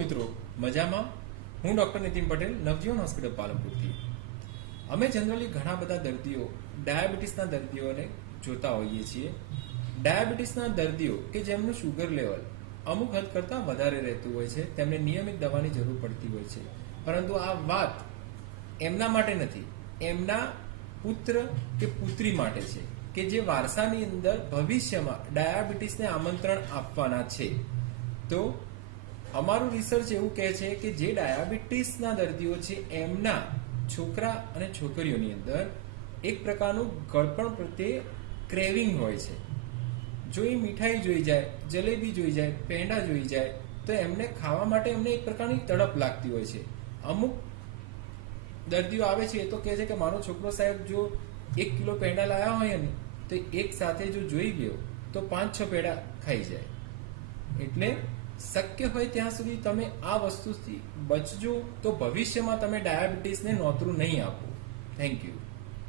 મિત્રો મજામાં. હું ડોક્ટર નીતિન પટેલ, નવજીવન હોસ્પિટલ પાલનપુરથી. અમે જનરલી ઘણા બધા દર્દીઓ ડાયાબિટીસના દર્દીઓને જોતા હોઈએ છીએ. ડાયાબિટીસના દર્દીઓ કે જેમનું શુગર લેવલ અમુક હદ કરતાં વધારે રહેતું હોય છે, તેમને નિયમિત દવાની જરૂર પડતી હોય છે. પરંતુ આ વાત એમના માટે નથી, એમના પુત્ર કે પુત્રી માટે છે કે જે વારસાની અંદર ભવિષ્યમાં ડાયાબિટીસને આમંત્રણ આપવાના છે. તો અમારું રિસર્ચ એવું કહે છે કે જે ડાયાબિટીસના દર્દીઓ છે એમના છોકરા અને છોકરીઓની અંદર એક પ્રકારનું ગળપણ પ્રત્યે ક્રેવિંગ હોય છે. જો એ મીઠાઈ જોઈ જાય, જલેબી જોઈ જાય, પેંડા જોઈ જાય તો એમને ખાવા માટે એમને એક પ્રકારની તડપ લાગતી હોય છે. અમુક દર્દીઓ આવે છે એ તો કહે છે કે મારો છોકરો સાહેબ જો 1 કિલો પેંડા લાવ્યા હોય ને તો એક સાથે જો જોઈ ગયો તો 5-6 પેંડા ખાઈ જાય. એટલે શક્ય હોય ત્યાં સુધી તમે આ વસ્તુથી બચજો તો ભવિષ્યમાં તમે ડાયાબિટીસને નોતરું નહીં આપો. Thank you.